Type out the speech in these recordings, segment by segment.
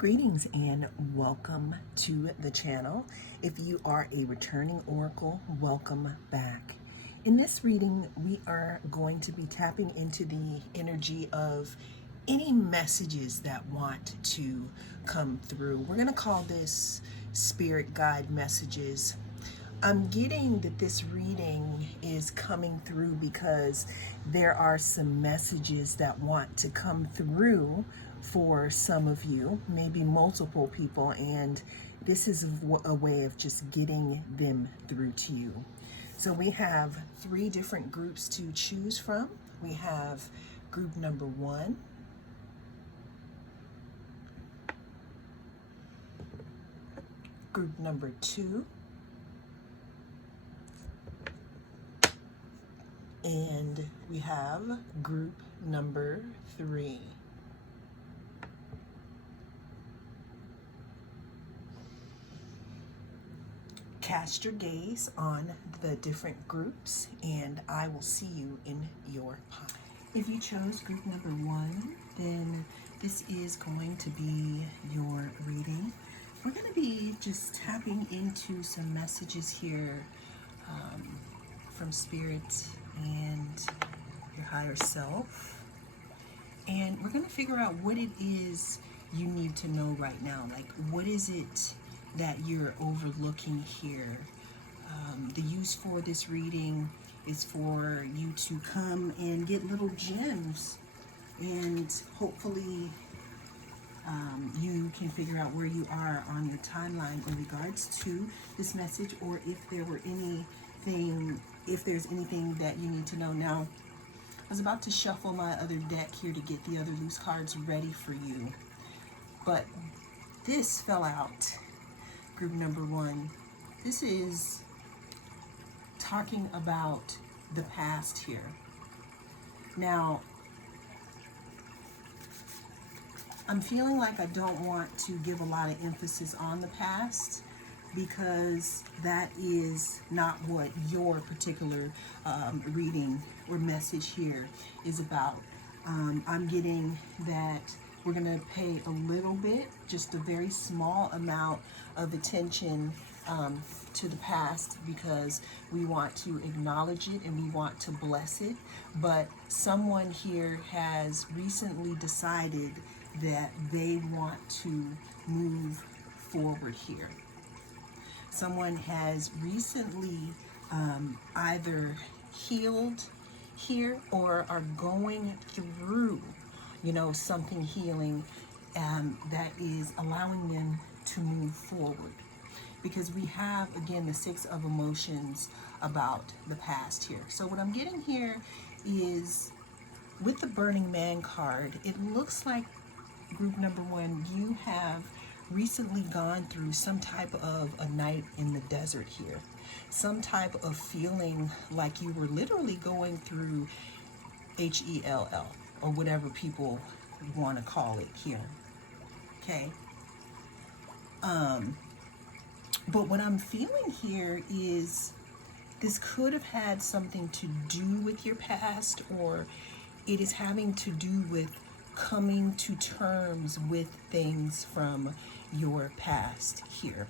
Greetings and welcome to the channel. If you are a returning oracle, welcome back. In this reading, we are going to be tapping into the energy of any messages that want to come through. We're going to call this spirit guide messages. I'm getting that this reading is coming through because there are some messages that want to come through for some of you, maybe multiple people, and this is a way of just getting them through to you. So we have 3 different groups to choose from. We have group number 1, group number 2, and we have group number 3. Cast your gaze on the different groups and I will see you in your pile. If you chose group number 1, then this is going to be your reading. We're going to be just tapping into some messages here from Spirit and your higher self. And we're going to figure out what it is you need to know right now. Like, what is it that you're overlooking here? The use for this reading is for you to come and get little gems, and hopefully you can figure out where you are on your timeline in regards to this message, or if there's anything that you need to know. Now, I was about to shuffle my other deck here to get the other loose cards ready for you, but this fell out. Group number 1. This is talking about the past here. Now, I'm feeling like I don't want to give a lot of emphasis on the past because that is not what your particular reading or message here is about. I'm getting that we're going to pay a little bit, just a very small amount of attention to the past because we want to acknowledge it and we want to bless it. But someone here has recently decided that they want to move forward here. Someone has recently either healed here or are going through something healing that is allowing them to move forward. Because we have, again, the 6 of emotions about the past here. So what I'm getting here is, with the Burning Man card, it looks like group number 1, you have recently gone through some type of a night in the desert here. Some type of feeling like you were literally going through HELL, or whatever people want to call it here. Okay. But what I'm feeling here is this could have had something to do with your past, or it is having to do with coming to terms with things from your past here.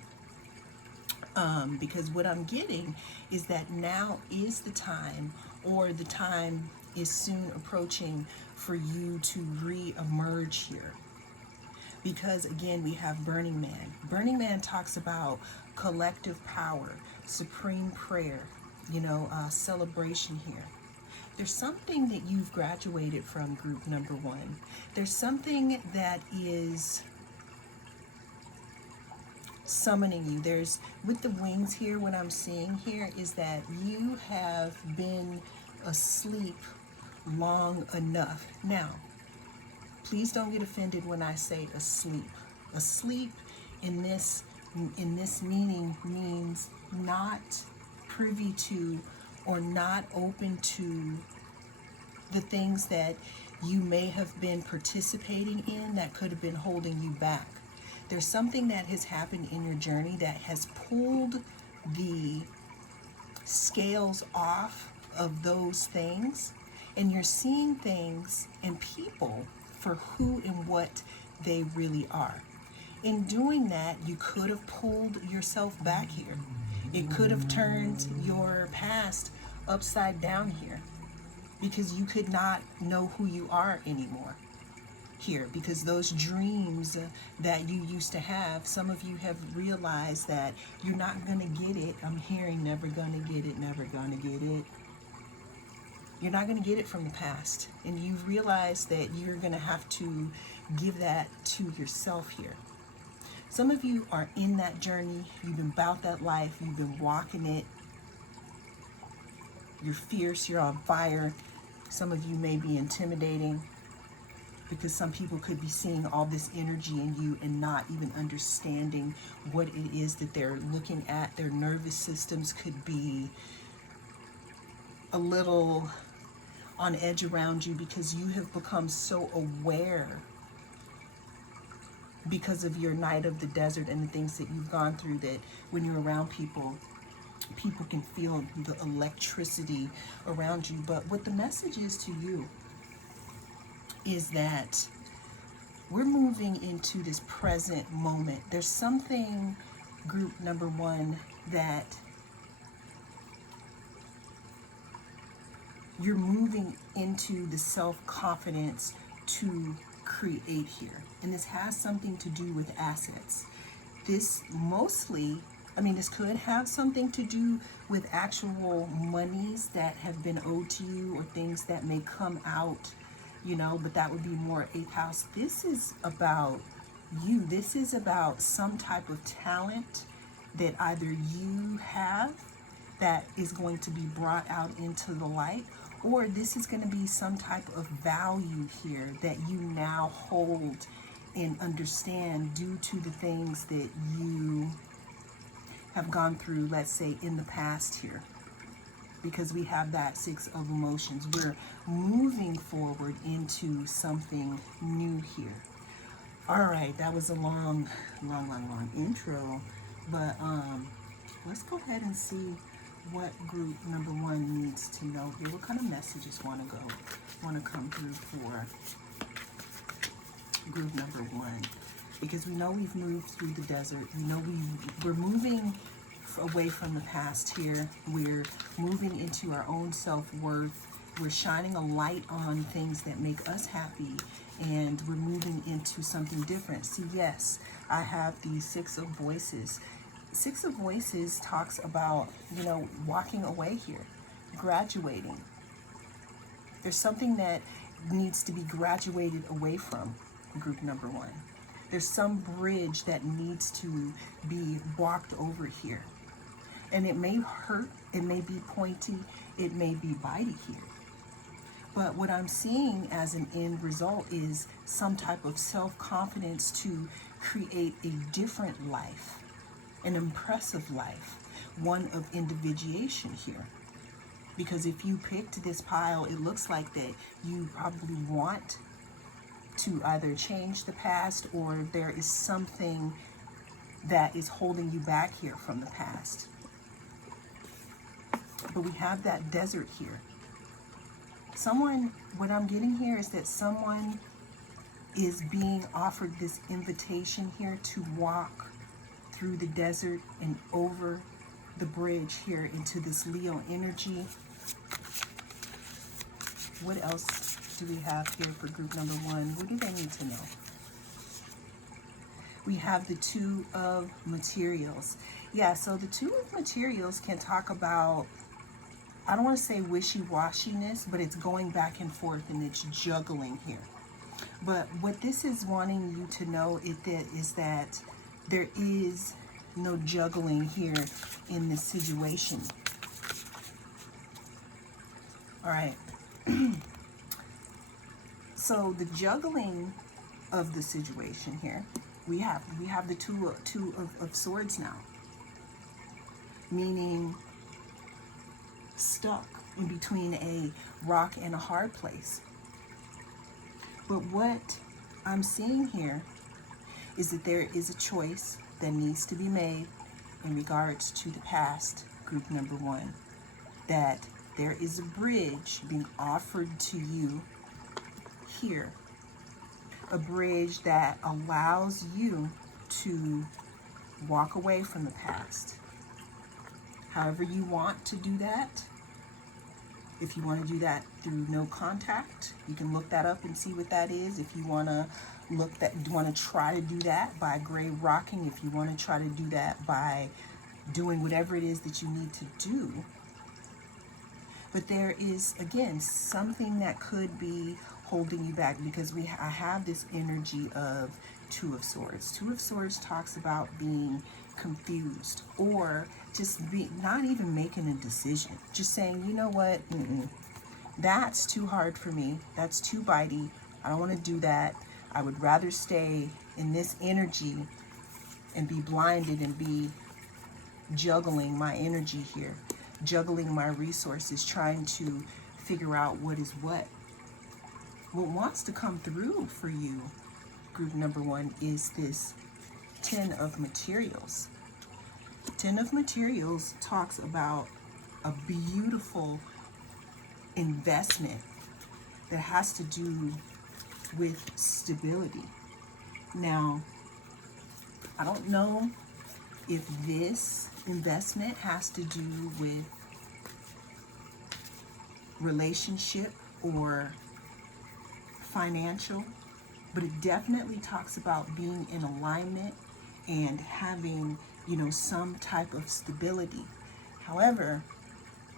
Because what I'm getting is that now is the time, or the time is soon approaching for you to re-emerge here. Because again, we have Burning Man. Burning Man talks about collective power, supreme prayer, celebration here. There's something that you've graduated from, group number 1. There's something that is summoning you. There's, with the wings here, what I'm seeing here is that you have been asleep long enough. Now, please don't get offended when I say asleep. Asleep in this meaning means not privy to or not open to the things that you may have been participating in that could have been holding you back. There's something that has happened in your journey that has pulled the scales off of those things, and you're seeing things and people for who and what they really are. In doing that, you could have pulled yourself back here. It could have turned your past upside down here because you could not know who you are anymore here, because those dreams that you used to have, some of you have realized that you're not going to get it. I'm hearing never going to get it, never going to get it. You're not going to get it from the past. And you've realized that you're going to have to give that to yourself here. Some of you are in that journey. You've been about that life. You've been walking it. You're fierce. You're on fire. Some of you may be intimidating because some people could be seeing all this energy in you and not even understanding what it is that they're looking at. Their nervous systems could be a little on edge around you because you have become so aware because of your night of the desert and the things that you've gone through, that when you're around people, people can feel the electricity around you. But what the message is to you is that we're moving into this present moment. There's something, group number one, that you're moving into the self-confidence to create here. And this has something to do with assets. This mostly, this could have something to do with actual monies that have been owed to you or things that may come out, but that would be more 8th house. This is about you. This is about some type of talent that either you have that is going to be brought out into the light, or this is going to be some type of value here that you now hold and understand due to the things that you have gone through, let's say, in the past here. Because we have that 6 of emotions. We're moving forward into something new here. All right, that was a long intro. But let's go ahead and see what group number one needs to know here. What kind of messages want to come through for group number one? Because we know we've moved through the desert. We know we're moving away from the past here. We're moving into our own self-worth. We're shining a light on things that make us happy, and we're moving into something different. See, yes, I have the 6 of voices. 6 of voices talks about, walking away here, graduating. There's something that needs to be graduated away from, group number one. There's some bridge that needs to be walked over here. And it may hurt, it may be pointy, it may be bitey here. But what I'm seeing as an end result is some type of self-confidence to create a different life, an impressive life, one of individuation here. Because if you picked this pile, it looks like that you probably want to either change the past, or there is something that is holding you back here from the past. But we have that desert here. What I'm getting here is that someone is being offered this invitation here to walk through the desert and over the bridge here into this Leo energy. What else do we have here for group number one? What do they need to know? We have the 2 of materials. Yeah, so the 2 of materials can talk about, I don't want to say wishy-washiness, but it's going back and forth and it's juggling here. But what this is wanting you to know is that there is no juggling here in this situation. All right. So the juggling of the situation here, we have the two of swords now, meaning stuck in between a rock and a hard place. But what I'm seeing here is that there is a choice that needs to be made in regards to the past, group number one, that there is a bridge being offered to you here, a bridge that allows you to walk away from the past. However you want to do that. If you want to do that through no contact, you can look that up and see what that is. If you want to try to do that by gray rocking, if you want to try to do that by doing whatever it is that you need to do. But there is, again, something that could be holding you back, because I have this energy of Two of Swords. Two of Swords talks about being confused, or just not even making a decision. Just saying, you know what, that's too hard for me. That's too bitey. I don't want to do that. I would rather stay in this energy and be blinded and be juggling my energy here, juggling my resources, trying to figure out what is what. What wants to come through for you, group number one, is this Ten of Materials. Ten of Materials talks about a beautiful investment that has to do with stability. Now, I don't know if this investment has to do with relationship or financial, but it definitely talks about being in alignment and having, some type of stability. However,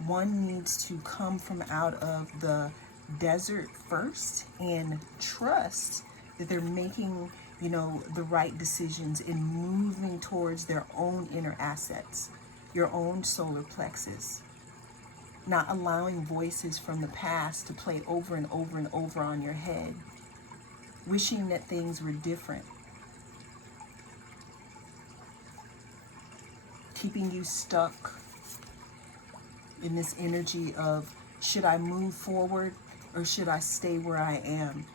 one needs to come from out of the desert first and trust that they're making, the right decisions in moving towards their own inner assets, your own solar plexus. Not allowing voices from the past to play over and over and over on your head, wishing that things were different, keeping you stuck in this energy of, should I move forward or should I stay where I am?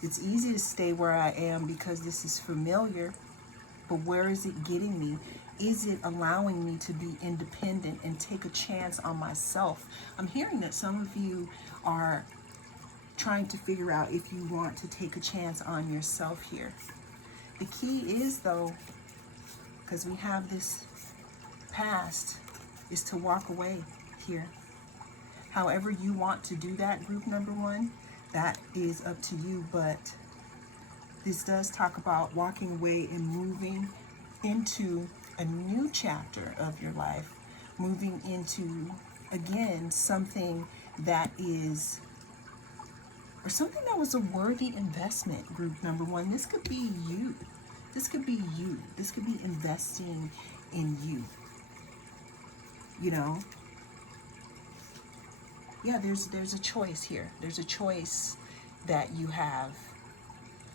It's easy to stay where I am because this is familiar, but where is it getting me? Is it allowing me to be independent and take a chance on myself? I'm hearing that some of you are trying to figure out if you want to take a chance on yourself here. The key is, though, because we have this past, is to walk away here. However you want to do that, group number one, that is up to you. But this does talk about walking away and moving into a new chapter of your life, moving into, again, something that is, or something that was a worthy investment, group number one. This could be you. This could be you. This could be investing in you. Yeah, there's a choice here. There's a choice that you have.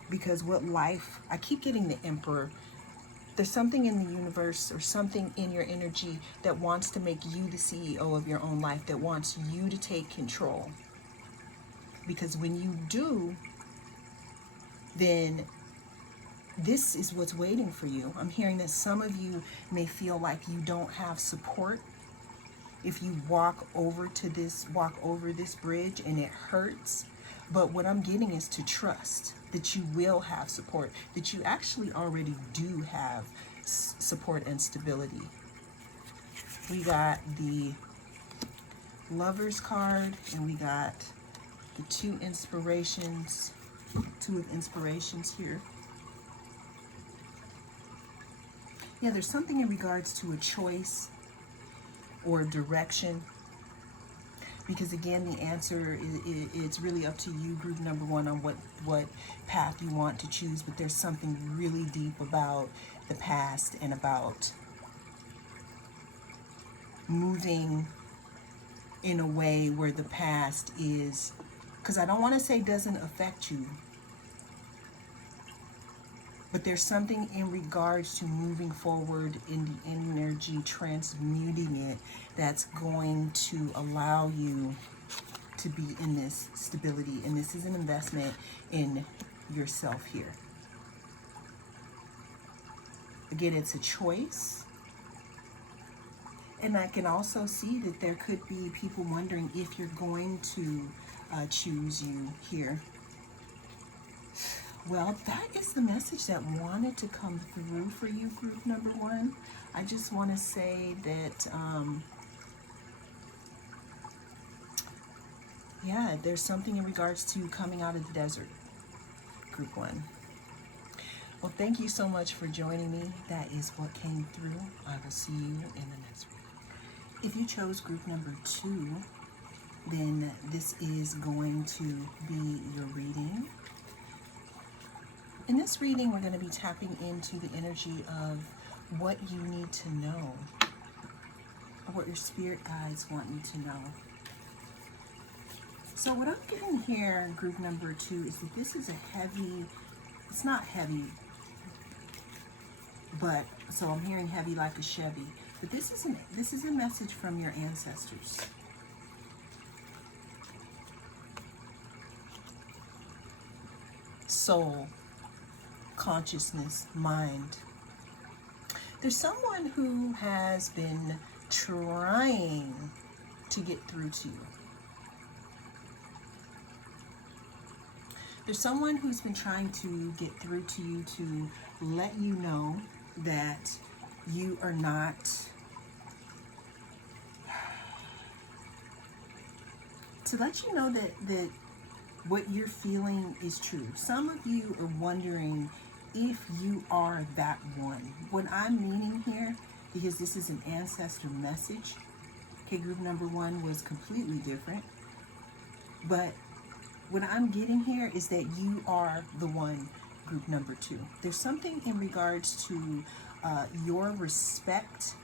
Because what life, I keep getting the Emperor. There's something in the universe or something in your energy that wants to make you the CEO of your own life, that wants you to take control. Because when you do, then this is what's waiting for you. I'm hearing that some of you may feel like you don't have support. If you walk over this bridge and it hurts, but what I'm getting is to trust that you will have support, that you actually already do have support and stability. We got the Lovers card, and we got the Two of Inspirations here. Yeah, there's something in regards to a choice or direction, because again, the answer is it's really up to you, group number one, on what path you want to choose. But there's something really deep about the past and about moving in a way where the past is, because I don't want to say doesn't affect you, but there's something in regards to moving forward in the energy, transmuting it, that's going to allow you to be in this stability. And this is an investment in yourself here. Again, it's a choice. And I can also see that there could be people wondering if you're going to choose you here. Well, that is the message that wanted to come through for you, group number one. I just want to say that, yeah, there's something in regards to coming out of the desert, group one. Well, thank you so much for joining me. That is what came through. I will see you in the next reading. If you chose group number two, then this is going to be your reading. In this reading, we're going to be tapping into the energy of what you need to know, or what your spirit guides want you to know. So what I'm getting here, group number two, is that this is a heavy, it's not heavy, but, so I'm hearing heavy like a Chevy, but this is a message from your ancestors. Soul, consciousness, mind. There's someone who has been trying to get through to you. There's someone who's been trying to get through to you to let you know that you are not to let you know that what you're feeling is true. Some of you are wondering if you are that one. What I'm meaning here, because this is an ancestor message, okay, group number one was completely different, but what I'm getting here is that you are the one, group number two. There's something in regards to your respect,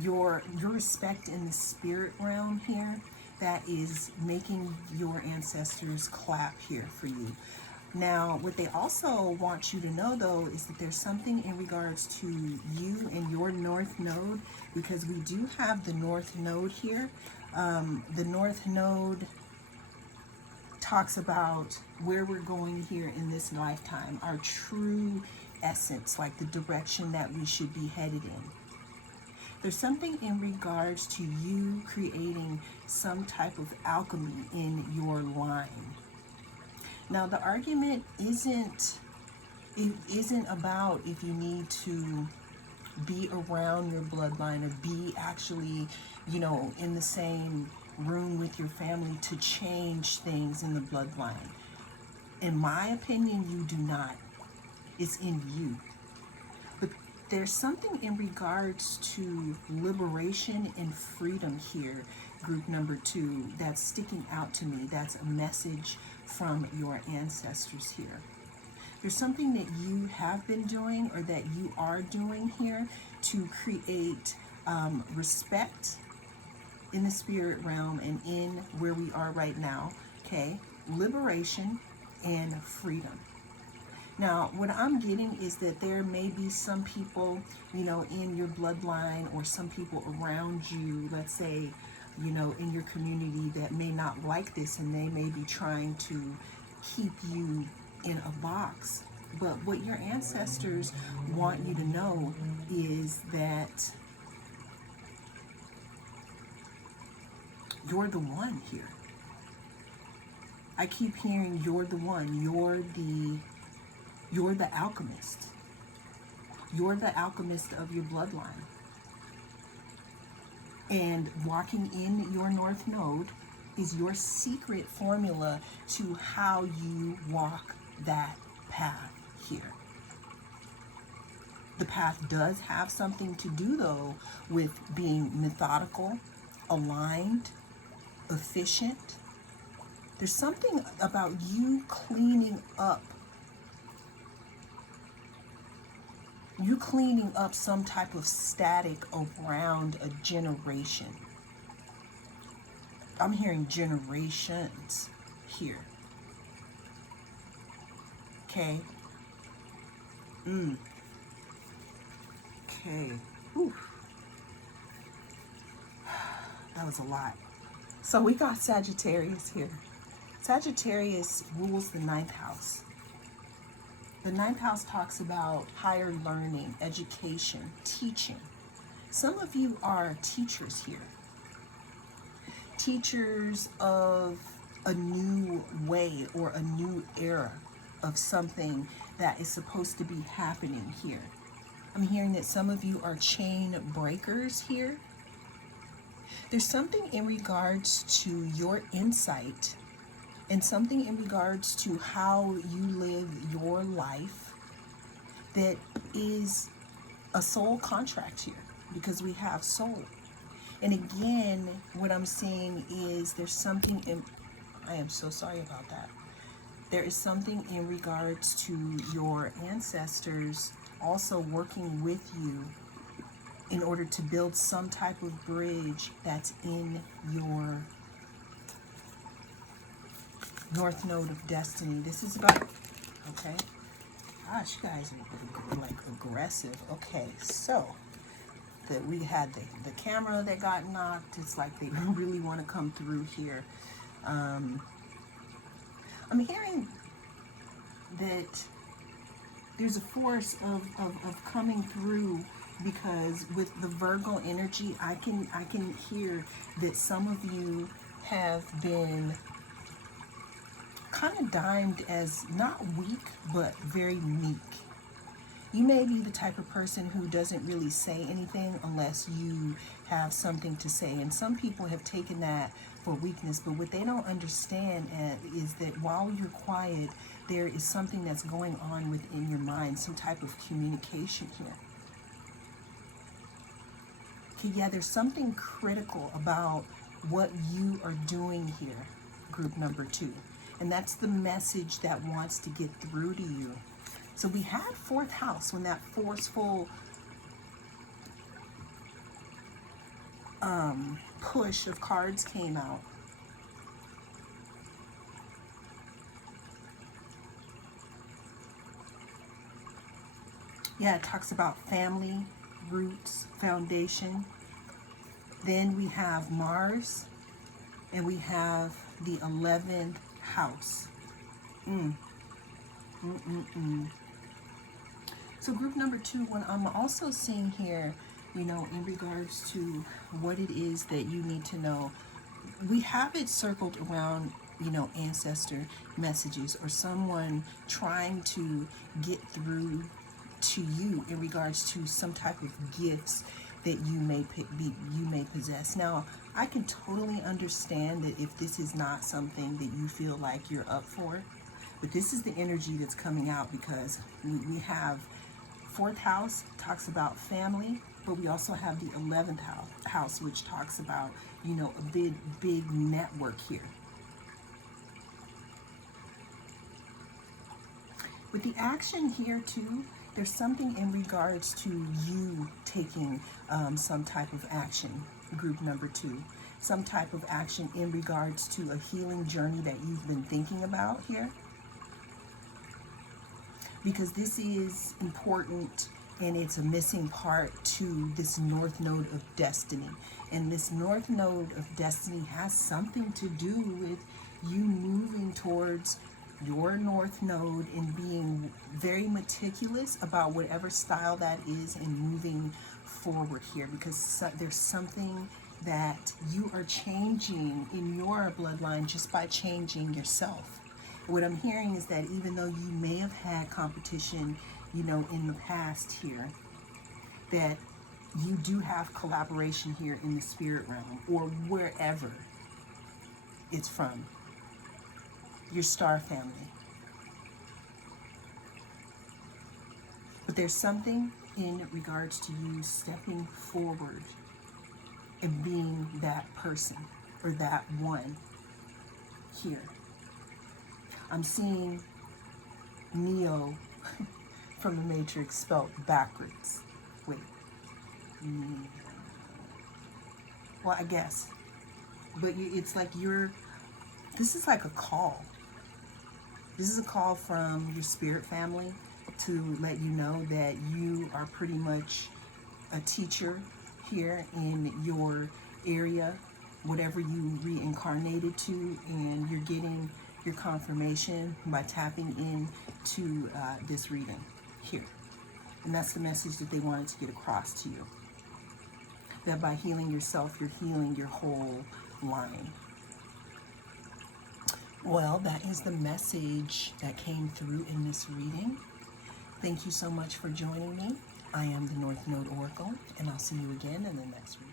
your respect in the spirit realm here, that is making your ancestors clap here for you. Now, what they also want you to know, though, is that there's something in regards to you and your North Node, because we do have the North Node here. The North Node talks about where we're going here in this lifetime, our true essence, like the direction that we should be headed in. There's something in regards to you creating some type of alchemy in your line. Now, the argument isn't about if you need to be around your bloodline or be actually, in the same room with your family to change things in the bloodline. In my opinion, you do not. It's in you. But there's something in regards to liberation and freedom here, group number two, that's sticking out to me. That's a message from your ancestors here. There's something that you have been doing or that you are doing here to create respect in the spirit realm and in where we are right now, okay? Liberation and freedom. Now, what I'm getting is that there may be some people, in your bloodline or some people around you, let's say, in your community that may not like this, and they may be trying to keep you in a box. But what your ancestors want you to know is that you're the one here. I keep hearing you're the one. You're the alchemist. You're the alchemist of your bloodline. And walking in your North Node is your secret formula to how you walk that path here. The path does have something to do, though, with being methodical, aligned, efficient. There's something about you cleaning up some type of static around a generation. I'm hearing generations here. Okay. Okay. Whew. That was a lot. So we got Sagittarius here. Sagittarius rules the 9th house. The 9th house talks about higher learning, education, teaching. Some of you are teachers here. Teachers of a new way or a new era of something that is supposed to be happening here. I'm hearing that some of you are chain breakers here. There's something in regards to your insight and something in regards to how you live your life that is a soul contract here, because we have soul. And again, what I'm seeing is there's something in, I am so sorry about that. There is something in regards to your ancestors also working with you in order to build some type of bridge that's in your North Node of Destiny. This is about, okay. Gosh, you guys are like aggressive. Okay, so that we had the camera that got knocked. It's like they really want to come through here. I'm hearing that there's a force of coming through, because with the Virgo energy, I can hear that some of you have been kind of dimed as not weak, but very meek. You may be the type of person who doesn't really say anything unless you have something to say. And some people have taken that for weakness, but what they don't understand is that while you're quiet, there is something that's going on within your mind, some type of communication here. Okay, yeah, there's something critical about what you are doing here, group number 2. And that's the message that wants to get through to you. So we had 4th house when that forceful push of cards came out. Yeah, it talks about family, roots, foundation. Then we have Mars, and we have the 11th house. So group number 2, what I'm also seeing here, you know, in regards to what it is that you need to know, we have it circled around, you know, ancestor messages or someone trying to get through to you in regards to some type of gifts that you may possess. Now, I can totally understand that if this is not something that you feel like you're up for, but this is the energy that's coming out, because we have 4th house talks about family, but we also have the 11th house, which talks about, you know, a big network here. With the action here too, there's something in regards to you taking some type of action, group number 2. Some type of action in regards to a healing journey that you've been thinking about here. Because this is important, and it's a missing part to this North Node of Destiny. And this North Node of Destiny has something to do with you moving towards your North Node and being very meticulous about whatever style that is and moving forward here, because there's something that you are changing in your bloodline just by changing yourself. What I'm hearing is that even though you may have had competition, you know, in the past here, that you do have collaboration here in the spirit realm or wherever it's from, your star family. But there's something in regards to you stepping forward and being that person or that one here. I'm seeing Neo from the Matrix spelled backwards. Wait. Well, I guess. But it's like this is like a call. This is a call from your spirit family to let you know that you are pretty much a teacher here in your area, whatever you reincarnated to, and you're getting your confirmation by tapping in to this reading here. And that's the message that they wanted to get across to you. That by healing yourself, you're healing your whole line. Well, that is the message that came through in this reading. Thank you so much for joining me. I am the North Node Oracle, and I'll see you again in the next reading.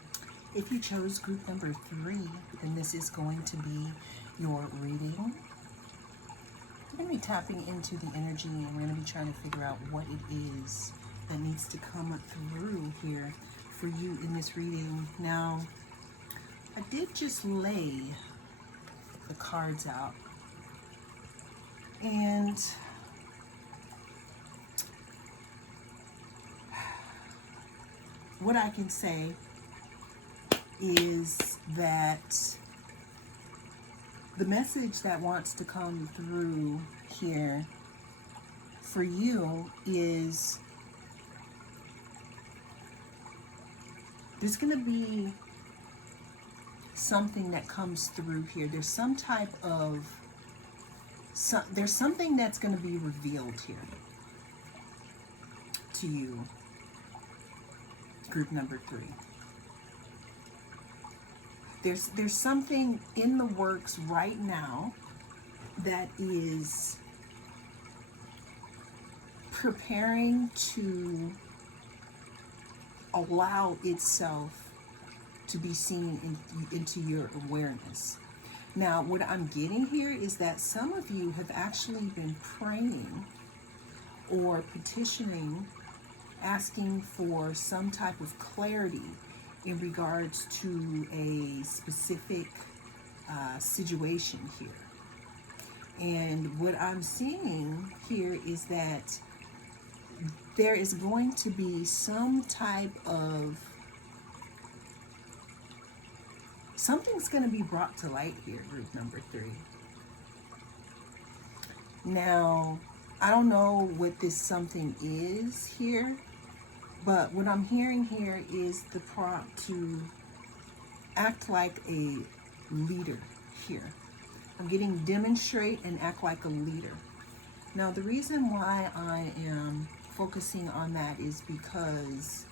If you chose group number 3, then this is going to be your reading. We're going to be tapping into the energy, and we're going to be trying to figure out what it is that needs to come through here for you in this reading. Now, I did just lay the cards out, and what I can say is that the message that wants to come through here for you is there's going to be something that comes through here. There's some type of, there's something that's going to be revealed here to you, group number 3. There's something in the works right now that is preparing to allow itself to be seen into your awareness. Now, what I'm getting here is that some of you have actually been praying or petitioning, asking for some type of clarity in regards to a specific situation here. And what I'm seeing here is that there is going to be some type of, something's going to be brought to light here, group number 3. Now, I don't know what this something is here, but what I'm hearing here is the prompt to act like a leader here. I'm getting demonstrate and act like a leader. Now, the reason why I am focusing on that is because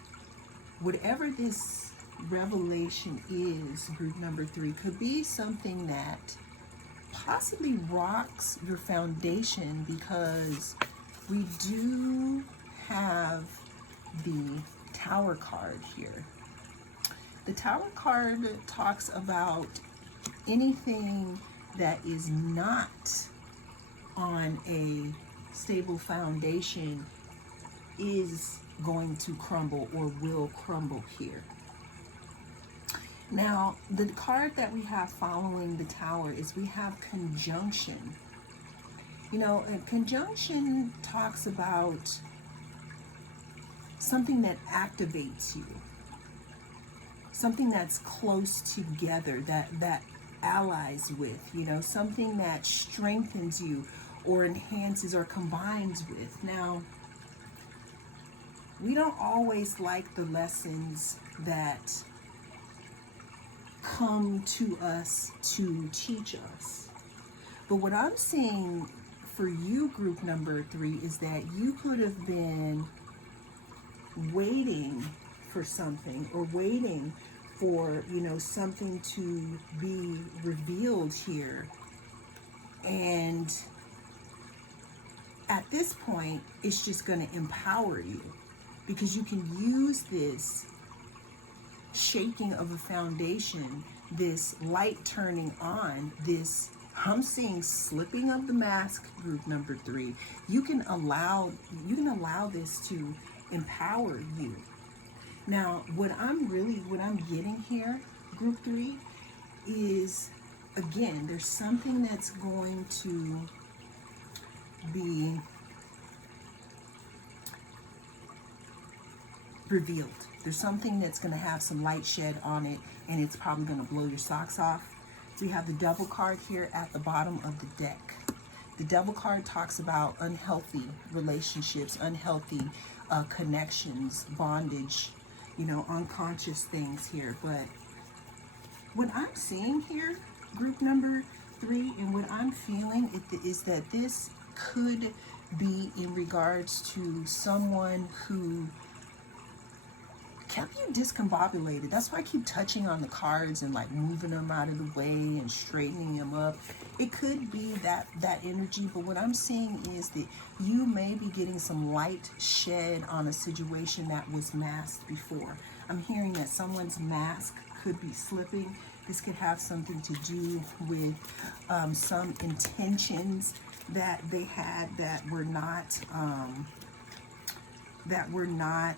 whatever this revelation is, group number 3, could be something that possibly rocks your foundation, because we do have the Tower card here. The Tower card talks about anything that is not on a stable foundation is going to crumble or will crumble here. Now, the card that we have following the Tower is we have conjunction. You know, a conjunction talks about something that activates you, something that's close together, that allies with, you know, something that strengthens you or enhances or combines with. Now, we don't always like the lessons that come to us to teach us. But what I'm seeing for you, group number 3, is that you could have been waiting for something, or waiting for, you know, something to be revealed here. And at this point, it's just going to empower you, because you can use this shaking of a foundation, this light turning on, this, I'm seeing slipping of the mask, group number 3. You can allow this to empower you. Now, what I'm getting here, group 3, is, again, there's something that's going to be revealed. There's something that's going to have some light shed on it, and it's probably going to blow your socks off. So we have the Devil card here at the bottom of the deck. The Devil card talks about unhealthy relationships, unhealthy connections, bondage, you know, unconscious things here. But what I'm seeing here, group number 3, and what I'm feeling is that this could be in regards to someone who have you discombobulated. That's why I keep touching on the cards and like moving them out of the way and straightening them up. It could be that energy, but what I'm seeing is that you may be getting some light shed on a situation that was masked before. I'm hearing that someone's mask could be slipping. This could have something to do with some intentions that they had that were not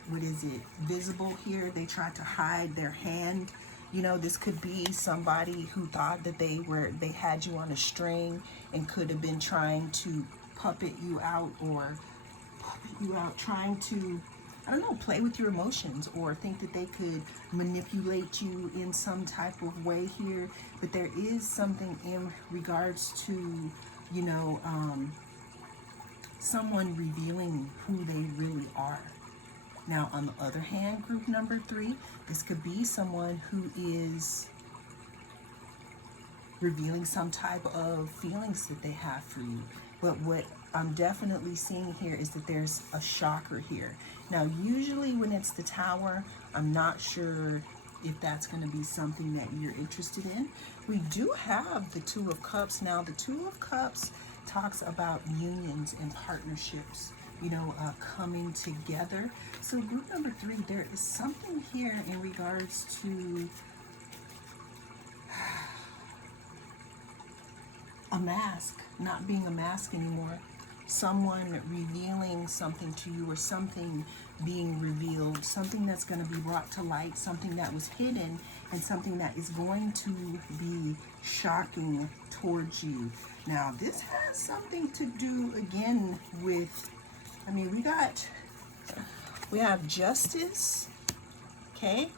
what is it, visible here. They tried to hide their hand. You know, this could be somebody who thought that they had you on a string and could have been trying to puppet you out, trying to, I don't know, play with your emotions, or think that they could manipulate you in some type of way here. But there is something in regards to, you know, someone revealing who they really are. Now, on the other hand, group number 3, this could be someone who is revealing some type of feelings that they have for you. But what I'm definitely seeing here is that there's a shocker here. Now, usually when it's the Tower, I'm not sure if that's going to be something that you're interested in. We do have the Two of Cups. Now, the Two of Cups talks about unions and partnerships, you know, coming together. So group number 3, there is something here in regards to a mask not being a mask anymore. Someone revealing something to you, or something being revealed, something that's going to be brought to light, something that was hidden, and something that is going to be shocking towards you. Now, this has something to do again with, I mean, we have justice, okay?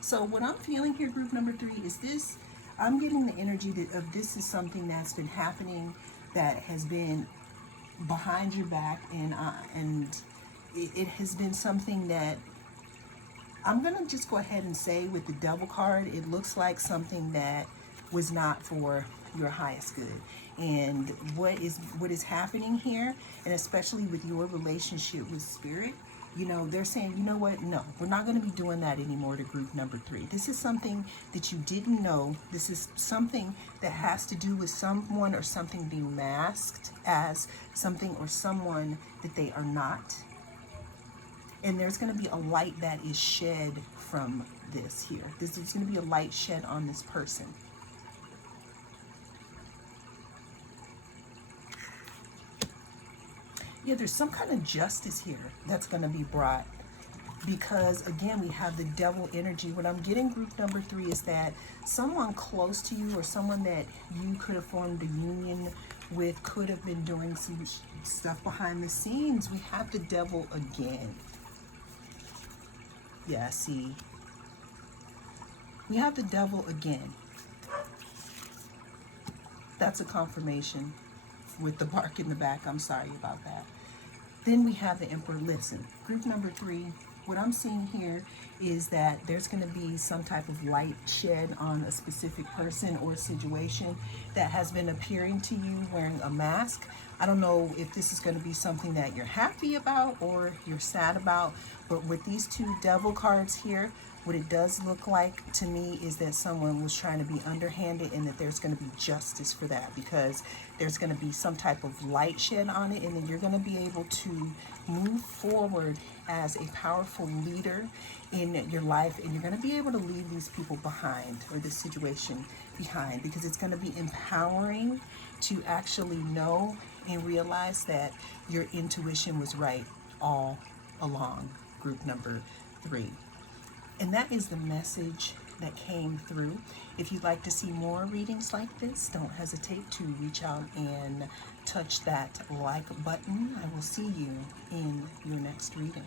So what I'm feeling here, group number 3, is this. I'm getting the energy of this is something that's been happening, that has been behind your back, and it has been something that I'm going to just go ahead and say with the Devil card, it looks like something that was not for your highest good. And what is happening here, and especially with your relationship with Spirit, you know, they're saying, you know what, no, we're not going to be doing that anymore to group number 3. This is something that you didn't know. This is something that has to do with someone or something being masked as something or someone that they are not. And there's going to be a light that is shed from this here. There's going to be a light shed on this person. Yeah, there's some kind of justice here that's going to be brought, because again, we have the Devil energy. What I'm getting, group number 3, is that someone close to you, or someone that you could have formed a union with, could have been doing some stuff behind the scenes. We have the Devil again. Yeah, see, we have the Devil again. That's a confirmation with the bark in the back. I'm sorry about that. Then we have the Emperor. Listen, group number 3, what I'm seeing here is that there's going to be some type of light shed on a specific person or situation that has been appearing to you wearing a mask. I don't know if this is going to be something that you're happy about or you're sad about, but with these 2 Devil cards here, what it does look like to me is that someone was trying to be underhanded, and that there's going to be justice for that, because there's going to be some type of light shed on it, and then you're going to be able to move forward as a powerful leader in your life, and you're going to be able to leave these people behind, or this situation behind, because it's going to be empowering to actually know and realize that your intuition was right all along, group number 3. And that is the message that came through. If you'd like to see more readings like this, don't hesitate to reach out and touch that like button. I will see you in your next reading.